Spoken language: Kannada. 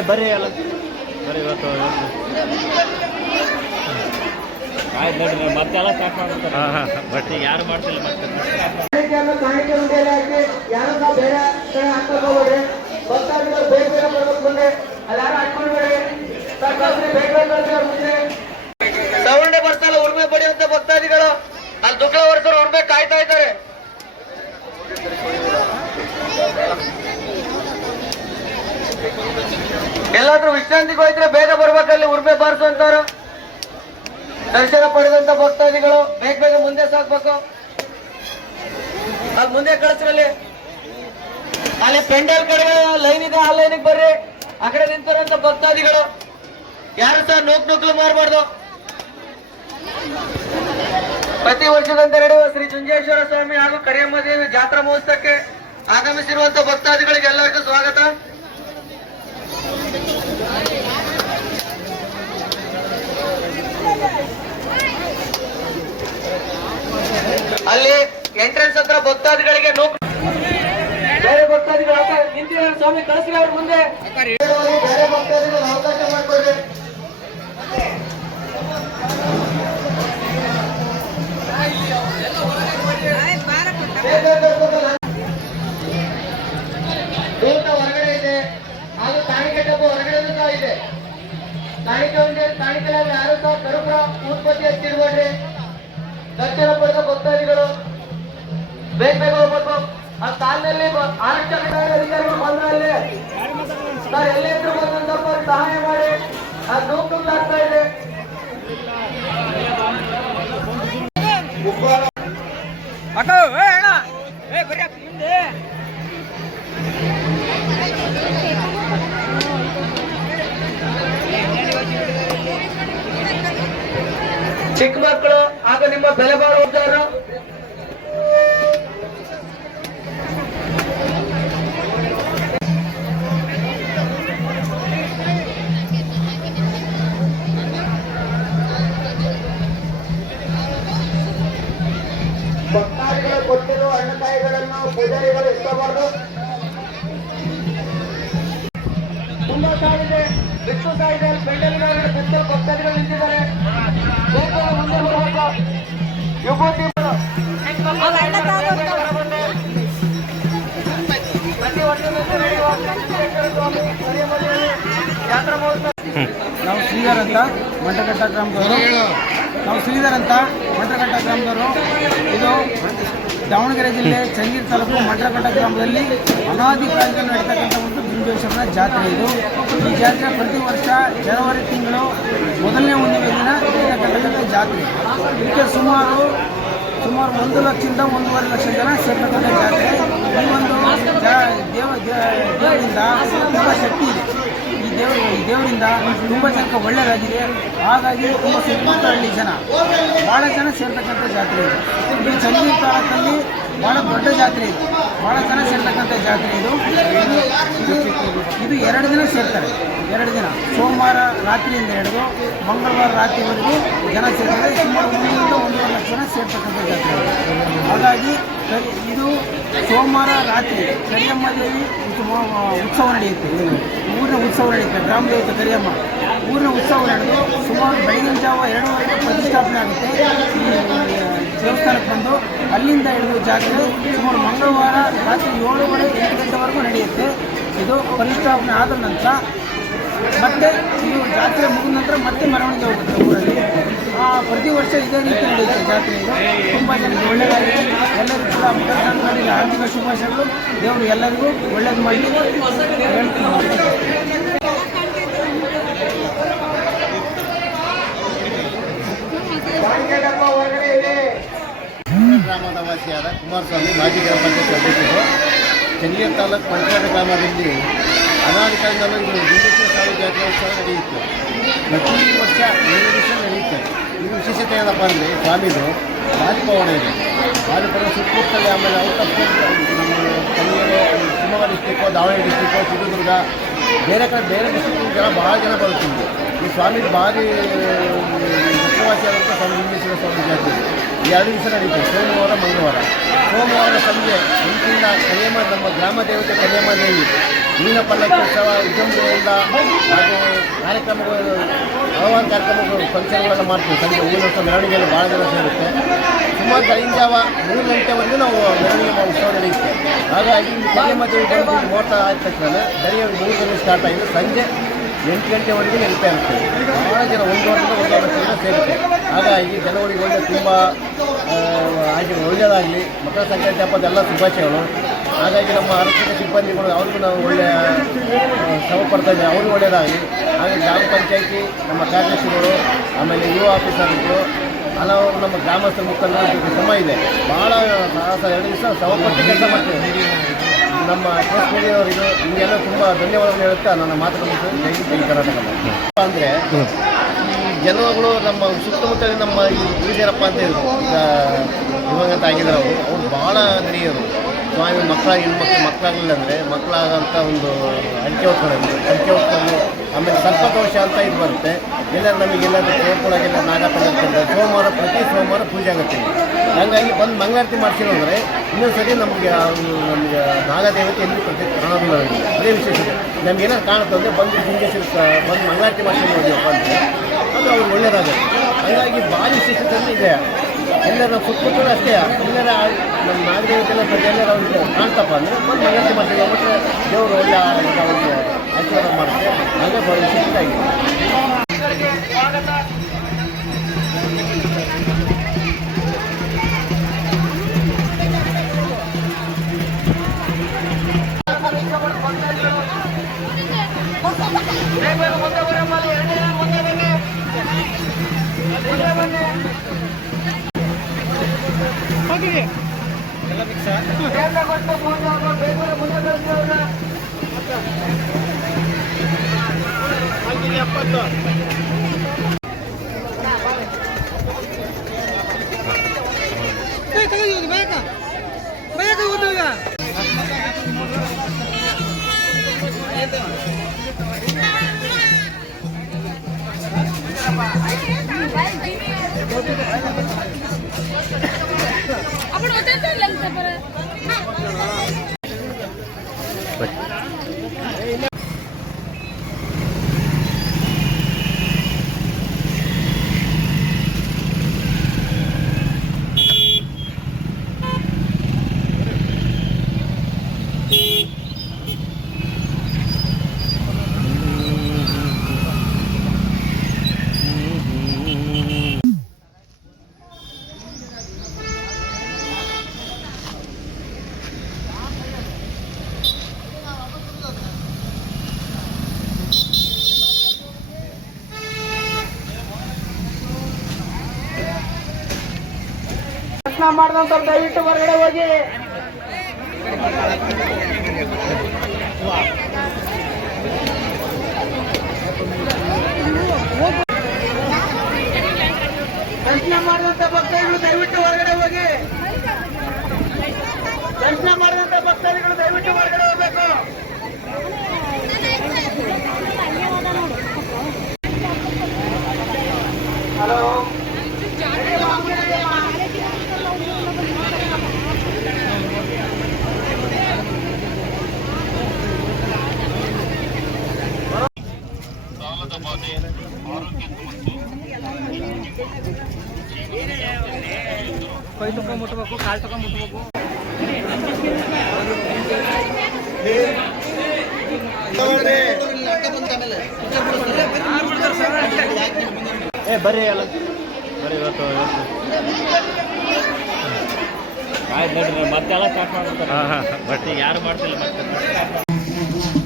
ಏ ಬರ್ರಿ ಅಲ್ಲ. ಬರ್ರಿ ಇವತ್ತು. ಆಯ್ತು ನೋಡ್ರಿ ಮತ್ತೆಲ್ಲ ಸ್ಟಾರ್ಟ್ ಮಾಡ್ತಾರೆ ಹಾಂ ಹಾಂ ಬಟ್ ಈಗ ಯಾರು ಮಾಡ್ತಿಲ್ಲ ಮತ್ತೆ? ಯಾರು ಬೇರೆ ಕಡೆ ಹಾಕ್ಬೇಕು ಹೋಗ್ಬೇಡಿ ಭಕ್ತಾದಿಗಳು ಬೇಗ ಬೇಗ ಬರ್ಬೇಕು ಮುಂದೆ ಅಲ್ಲಿ ಯಾರು ಹಾಕ್ಕೊಳ್ಬೇಡಿ ಸರ್ಕಾರಿ ಬೇಗ ಬೇಗ ಮುಂದೆ ಅಂತಾರು ದರ್ಶನ ಪಡೆದಂತ ಭಕ್ತಾದಿಗಳು, ಬೇಗ ಬೇಗ ಮುಂದೆ ಸಾಕ್ಬೇಕು. ಅಲ್ಲಿ ಮುಂದೆ ಕಳಿಸ್ರಲ್ಲಿ. ಅಲ್ಲಿ ಪೆಂಡಲ್ ಕಡೆ ಲೈನ್ ಇದೆ, ಆ ಲೈನಿಗೆ ಬರ್ರಿ. ಆ ಕಡೆ ನಿಂತಿರೋಂಥ ಭಕ್ತಾದಿಗಳು. ಯಾರು ಸಹ ನೂಕ್ ನೂಕ್ಲು ಮಾರಬಾರ್ದು. ಪ್ರತಿ ವರ್ಷದಂತೆ ನಡೆಯುವ ಶ್ರೀ ಚುಂಜೇಶ್ವರ ಸ್ವಾಮಿ ಹಾಗೂ ಕರಿಯಮ್ಮ ದೇವಿ ಜಾತ್ರಾ ಮಹೋತ್ಸವಕ್ಕೆ ಆಗಮಿಸಿರುವಂತ ಭಕ್ತಾದಿಗಳಿಗೆ ಎಲ್ಲರಿಗೂ ಸ್ವಾಗತ. ಅಲ್ಲಿ ಎಂಟ್ರೆನ್ಸ್ ಹತ್ರ ಭಕ್ತಾದಿಗಳಿಗೆ ನೂಕು ಬೇರೆ ಭಕ್ತಾದಿಗಳು ನಿಂತಿರೋ ಸ್ವಾಮಿ ಕಳಿಸ್ರಿ ಅವ್ರ ಮುಂದೆ. ಬೇರೆ ಭಕ್ತಾದಿಗಳು ಅವಕಾಶ ಮಾಡ್ಕೊಡ್ರಿ ಹೊರಗಡೆ ಇದೆ ಹಾಗೂ ಕಾಣಿಕೆ ಡಬ್ಬ ಹೊರಗಡೆ ಸಹ ಇದೆ ಕಾಣಿಕೆ ಉಂಡೆ ಕಾಣಿಕೆ ಯಾರು ಸಹ ಕರುಪುರ ಉತ್ಪತ್ತಿ ಹಚ್ಚಿರ್ಬೇಡ್ರಿ ದಕ್ಷಿಣ ಪಡೆದ ಭಕ್ತಾದಿಗಳು. ಬೇಗ ಬೇಗ ಹೋಗ್ಬೇಕು. ಆ ಸ್ಥಾನದಲ್ಲಿ ಆರಕ್ಷಕ ಅಧಿಕಾರಿಗಳು ಬಂದ್ರಲ್ಲಿ ಸರ್, ಎಲ್ಲೇ ಇದ್ರು ಬಂದು ಸ್ವಲ್ಪ ಸಹಾಯ ಮಾಡಿ. ಆ ನೂಕು ಆಗ್ತಾ ಚಿಕ್ಕ ಮಕ್ಕಳು ಆಗ ನಿಮ್ಮ ಬೆಲೆ ಬಾಳುವವರು ಭಕ್ತಾದಿಗಳು ಅಣ್ಣ ತಾಯಿಗಳನ್ನು ಪೂಜಾರಿಗಳು ಎತ್ತಬಾರ್ದು ತುಂಬಾ ಸಾವಿದೆ ಬಿಟ್ಟು ಸಾವಿದೆ ಪೆಂಡಲ್ಗಳ ಬಿಟ್ಟು ಭಕ್ತಾದಿಗಳು ನಿಂತಿದ್ದಾರೆ. ನಾವು ಶ್ರೀಧರ್ ಅಂತ, ಮಂಟಕಟ್ಟ ಗ್ರಾಮದವರು. ನಾವು ಶ್ರೀಧರ್ ಅಂತ, ಮಂಟಕಟ್ಟ ಗ್ರಾಮದವರು. ಇದು ದಾವಣಗೆರೆ ಜಿಲ್ಲೆ ಚಂಗೀರ್ ತಾಲೂಕು ಮಂಟಘಟ್ಟ ಗ್ರಾಮದಲ್ಲಿ ಅನಾದಿ ಕಾಲದಲ್ಲಿ ನಡೀತಕ್ಕಂಥ ಒಂದು ಬಿಂಬೇಶ್ವರನ ಜಾತ್ರೆ ಇದು. ಈ ಜಾತ್ರೆ ಪ್ರತಿ ವರ್ಷ ಜನವರಿ ತಿಂಗಳು ಮೊದಲನೇ ಒಂದು ದಿನ ನಡೀತಕ್ಕಂಥ ಜಾತ್ರೆ. ಇದಕ್ಕೆ ಸುಮಾರು ಸುಮಾರು ಒಂದು ಲಕ್ಷದಿಂದ ಒಂದೂವರೆ ಲಕ್ಷ ಜನ ಸೇರ್ತಕ್ಕಂಥ ಜಾತ್ರೆ. ಈ ಒಂದು ದೇವ ದೇವರಿಂದ ತುಂಬ ಶಕ್ತಿ ಇದೆ. ಈ ದೇವ, ಈ ದೇವರಿಂದ ತುಂಬ ಜನಕ್ಕೆ ಒಳ್ಳೆಯದಾಗಿದೆ ಹಾಗಾಗಿ ತುಂಬ ಸುತ್ತಮುತ್ತ ಹಳ್ಳಿ ಜನ. ಭಾಳ ಜನ ಸೇರ್ತಕ್ಕಂಥ ಜಾತ್ರೆ ಇದು. ಈ ಚಂದ್ರಿ ಕಾಲದಲ್ಲಿ ಭಾಳ ದೊಡ್ಡ ಜಾತ್ರೆ ಇದು. ಭಾಳ ಜನ ಸೇರ್ತಕ್ಕಂಥ ಜಾತ್ರೆ ಇದು. ಇದು ಎರಡು ದಿನ ಸೇರ್ತಾರೆ. ಎರಡು ದಿನ. ಸೋಮವಾರ ರಾತ್ರಿಯಿಂದ ಹಿಡಿದು ಮಂಗಳವಾರ ರಾತ್ರಿವರೆಗೂ ಜನ ಸೇರ್ತಾರೆ. ಸುಮಾರು ಒಂದರಿಂದ ಒಂದೂವರೆ ಲಕ್ಷ ಜನ ಸೇರ್ತಕ್ಕಂಥ ಜಾತ್ರೆ ಹಾಗಾಗಿ ಇದು ಸೋಮವಾರ ರಾತ್ರಿ ಕರಿಯಮ್ಮ ದೇವಿ ಉತ್ಸವ ನಡೆಯುತ್ತೆ. ಊರಿನ ಉತ್ಸವ ನಡೆಯುತ್ತೆ. ಗ್ರಾಮ ದೇವತೆ ಕರಿಯಮ್ಮ. ಊರಿನ ಉತ್ಸವ ನಡೆದು ಸುಮಾರು ಬೆಳಗಿನ ಜಾವ ಎರಡೂವರೆಗೆ ಪ್ರತಿಷ್ಠಾಪನೆ ಆಗುತ್ತೆ. ದೇವಸ್ಥಾನಕ್ಕೆ ಬಂದು ಅಲ್ಲಿಂದ ಹಿಡಿದು ಜಾತ್ರೆ ಸುಮಾರು ಮಂಗಳವಾರ ರಾತ್ರಿ ಏಳುವರೆ ಎಂಟು ಗಂಟೆವರೆಗೂ ನಡೆಯುತ್ತೆ. ಇದು ಪರಿಷ್ಠಾಪನೆ ಆದ ನಂತರ ಮತ್ತೆ ಇದು ಜಾತ್ರೆ ಮುಗಿದ ನಂತರ ಮತ್ತೆ ಮೆರವಣಿಗೆ ಹೋಗುತ್ತೆ ಊರಲ್ಲಿ. ಪ್ರತಿ ವರ್ಷ ಇದೇ ರೀತಿ ನಡೆಯುತ್ತೆ ಜಾತ್ರೆ ಇದು. ತುಂಬ ಜನಕ್ಕೆ ಒಳ್ಳೆಯದಾಗಿದೆ ಎಲ್ಲರಿಗೂ ಕೂಡ ಮಕರ ಸಂಕ್ರಾಂತಿ ಆರ್ಥಿಕ ಶುಭಾಶಯಗಳು. ದೇವರು ಎಲ್ಲರಿಗೂ ಒಳ್ಳೇದು ಮಾಡಿ. ಗ್ರಾಮದ ವಾಸಿಯಾದ ಕುಮಾರಸ್ವಾಮಿ ಮಾಜಿ ಗ್ರಾಮ ಪಂಚಾಯತ್ ಅಧ್ಯಕ್ಷರು. ಚೆನ್ನೀರು ತಾಲೂಕು ಪಂಚಾಯತ್ ಗ್ರಾಮದಲ್ಲಿ ಅನಾದಿ ಕಾಲದಲ್ಲೂ ಇದು ಲಿಂಗೇಶ್ವರ ಸ್ವಾಮಿ ಜಾತ್ರೆ ಉತ್ಸವ ನಡೆಯುತ್ತೆ. ಪ್ರತಿ ವರ್ಷ ಏಳು ದಿವಸ ನಡೆಯುತ್ತೆ. ಇದು ವಿಶೇಷತೆ ಏನಪ್ಪ ಅಂದರೆ ಸ್ವಾಮಿದು ಭಾರಿ ಪವಾಡ ಇದೆ. ಭಾರಿ ಪವಾಡ ಸುತ್ತಮುತ್ತಲೇ ಆಮೇಲೆ ಔಟ್ ಆಫ್ ನಮ್ಮ ಕನ್ನಡ ಶಿವಮೊಗ್ಗ ಡಿಸ್ಟಿಕ್ಕು ದಾವಣಗೆರೆ ಡಿಸ್ಟಿಕ್ಕು ಚಿತ್ರದುರ್ಗ ಬೇರೆ ಕಡೆ, ಬೇರೆ ಡಿಸ್ಟ್ರಿಕ್ಟ್ ಜನ ಭಾಳ ಜನ ಬರುತ್ತಿದೆ ಈ ಸ್ವಾಮಿ ಭಾರಿ ಹೆಸರುವಾಸಿಯಾದಂಥ ಸ್ವಾಮಿ ಲಿಂಗೇಶ್ವರ ಸ್ವಾಮಿ ಜಾತ್ರೆ. ಈ ಎರಡು ದಿವಸ ನಡೀತದೆ. ಸೋಮವಾರ, ಮಂಗಳವಾರ. ಸೋಮವಾರ ಸಂಜೆ ಎಂಟಿಂದ ಕರಿಯಮ್ಮ ನಮ್ಮ ಗ್ರಾಮ ದೇವತೆ ಕರಿಯಮ್ಮ ದೇವಿ ಮೀನ ಪಲ್ಲಕ್ಕಿ ಉತ್ಸವ ವಿಜೃಂಭಣೆಯಿಂದ ಹಾಗೂ ಕಾರ್ಯಕ್ರಮಗಳು, ಹಲವಾರು ಕಾರ್ಯಕ್ರಮಗಳು ಫಂಕ್ಷನ್ಗಳೆಲ್ಲ ಮಾಡ್ತೀವಿ. ಸಂಜೆ ಉತ್ಸವ ಮೆರವಣಿಗೆಯಲ್ಲಿ ಭಾಳ ಜನ ಸೇರುತ್ತೆ. ಸುಮಾರು ಬೆಳಗಿನ ಜಾವ ಮೂರು ಗಂಟೆವರೆಗೂ ನಾವು ಮೆರವಣಿಗೆ ಉತ್ಸವ ನಡೆಯುತ್ತೆ. ಹಾಗಾಗಿ ಇಲ್ಲಿ ಮೋಟ ಆದ ತಕ್ಷಣ ದರಿಯ ಮೂರು ಗಂಟೆ ಸ್ಟಾರ್ಟ್ ಆಗಿದೆ. ಸಂಜೆ ಎಂಟು ಗಂಟೆವರೆಗೂ ನೆನಪೆ ಆಗ್ತದೆ ಭಾಳ ಜನ ಒಂದು ವರ್ಷದ ಒಂದು ಜನ ಸೇರುತ್ತೆ. ಹಾಗಾಗಿ ಜನಗಳಿಗೆ ಒಳ್ಳೆ ತುಂಬ ಆಗಿ ಒಳ್ಳೆಯದಾಗಲಿ ಮಕರ ಸಂಕ್ರಾಂತಿ ಹಬ್ಬದ ಎಲ್ಲ ಶುಭಾಶಯಗಳು. ಹಾಗಾಗಿ ನಮ್ಮ ಆರ್ಥಿಕ ಸಿಬ್ಬಂದಿಗಳು ಅವ್ರಿಗೂ ನಾವು ಒಳ್ಳೆಯ ಶ್ರಮ ಪಡ್ತಾ ಇದ್ದೀವಿ ಅವ್ರಿಗೂ ಒಳ್ಳೆಯದಾಗಲಿ ಹಾಗೆ ಗ್ರಾಮ ಪಂಚಾಯಿತಿ, ನಮ್ಮ ಕಾರ್ಯದರ್ಶಿಗಳು, ಆಮೇಲೆ ಯುವ ಆಫೀಸರ್ಗಳು ಹಲವು ನಮ್ಮ ಗ್ರಾಮಸ್ಥರ ಮುಖಂಡರ ಶ್ರಮ ಇದೆ. ಭಾಳ ಸಾಹಸ, ಎರಡು ದಿವಸ ಶ್ರಮಪಟ್ಟು ಕೆಲಸ ಮಾಡ್ತೀವಿ ನಮ್ಮ ಪ್ರೆಸ್ ಮೀಡಿಯಾವರಿಗೂ ನಿಮಗೆಲ್ಲ ತುಂಬ ಧನ್ಯವಾದಗಳು ಹೇಳುತ್ತಾ ನನ್ನ ಮಾತುಗಳನ್ನು ಜೈ ಜೈ ಕರ್ನಾಟಕ. ಅಂದರೆ ಜನಗಳು ನಮ್ಮ ಸುತ್ತಮುತ್ತಲಿನ ನಮ್ಮ ಈ ಹಿರಿಯರಪ್ಪ ಅಂತ ಹೇಳಿದ್ರು. ಈಗ ಇವಾಗಂತ ಆಗಿದ್ದಾರೆ ಅವರು ಅವ್ರು ಭಾಳ ಹಿರಿಯರು. ಸ್ವಾಮಿ ಮಕ್ಕಳ, ಹೆಣ್ಮಕ್ಳು ಮಕ್ಕಳಾಗಲಿಲ್ಲ ಅಂದರೆ ಮಕ್ಕಳಾದಂಥ ಒಂದು ಅಡಿಕೆ ಹೊತ್ಕೊಳ್ಳೋದು ಅಡಿಕೆ ಹೊತ್ಕೊಂಡು ಆಮೇಲೆ ಸರ್ಪದೋಷ ಅಂತ ಇದು ಬರುತ್ತೆ. ಎಲ್ಲರೂ ನಮಗೆ ಎಲ್ಲಾದರೂ ನಾಗಪ್ಪ ನಾಗಪ್ಪನ ಸೋಮವಾರ, ಪ್ರತಿ ಸೋಮವಾರ ಪೂಜೆ ಆಗುತ್ತೆ. ಇಲ್ಲಿ. ಹಾಗಾಗಿ ಬಂದು ಮಂಗಳಾರತಿ ಮಾಡ್ತೀನಿ ಅಂದರೆ ಇನ್ನೊಂದು ಸರಿ ನಮಗೆ ನಮಗೆ ನಾಗದೇವತೆ ಎಲ್ಲಿ ಪ್ರತಿ ಕಾಣೋದಿಲ್ಲ ನಮಗೆ ಅದೇ ವಿಶೇಷತೆ ನಮ್ಗೆ ಕಾಣುತ್ತೆ ಅಂದರೆ ಬಂದು ಹಿಂಗೆ ಬಂದು ಮಂಗಳಾರತಿ ಮಾಡ್ತೀನಿ ಹೋದ್ವಪ್ಪ ಅಂದರೆ ಅದು ಅವ್ರಿಗೆ ಒಳ್ಳೇದಾಗುತ್ತೆ. ಹಾಗಾಗಿ ಭಾರಿ ವಿಶೇಷತೆ ಅಂದ್ರೆ ಇದೆ ಎಲ್ಲರ ಸುತ್ತಮುತ್ತಲೂ ಅಷ್ಟೇ. ಎಲ್ಲರ ನಮ್ಮ ನಾಗರಿಕರ ಬಗ್ಗೆ ಎಲ್ಲರ ಒಂದು ಕಾಣ್ತಪ್ಪ ಅಂದರೆ ಬಂದು ಮನಸ್ಸು ಮಾಡ್ತೀವಿ ಮತ್ತು ದೇವರು ಒಳ್ಳೆ ಅವ್ರಿಗೆ ಆಶೀರ್ವಾದ ಮಾಡುತ್ತೆ. ಹಾಗೆ ಹಾಕಿವಿ ಎಪ್ಪತ್ತು ಬೇಗ ಬೇಗ. ದರ್ಶನ ಮಾಡಿದಂತ ದಯವಿಟ್ಟು ಹೊರಗಡೆ ಹೋಗಿ. ದರ್ಶನ ಮಾಡಿದಂತ ಭಕ್ತಾದಿಗಳು ದಯವಿಟ್ಟು ಹೊರಗಡೆ ಹೋಗಿ. ದರ್ಶನ ಮಾಡಿದಂತ ಭಕ್ತಾದಿಗಳು ದಯವಿಟ್ಟು ಹೊರಗಡೆ ಹೋಗ್ಬೇಕು ಹಲೋ ಕೈ ತಗೊಂಡ್ ಮುಟ್ಬೇಕು ಕಾಲು ತಕ ಮುಟ್ಟಬೇಕು ಏ ಬರ್ರಿ ಎಲ್ಲ ಬರ್ರಿ ಇವತ್ತು ಆಯ್ತು ನೋಡ್ರಿ ಮತ್ತೆಲ್ಲ ಸ್ಟಾರ್ಟ್ ಮಾಡ್ಬಿಡ್ತಾರೆ ಬಟ್ ಯಾರು ಮಾಡ್ತಿಲ್ಲ ಮತ್ತೆ.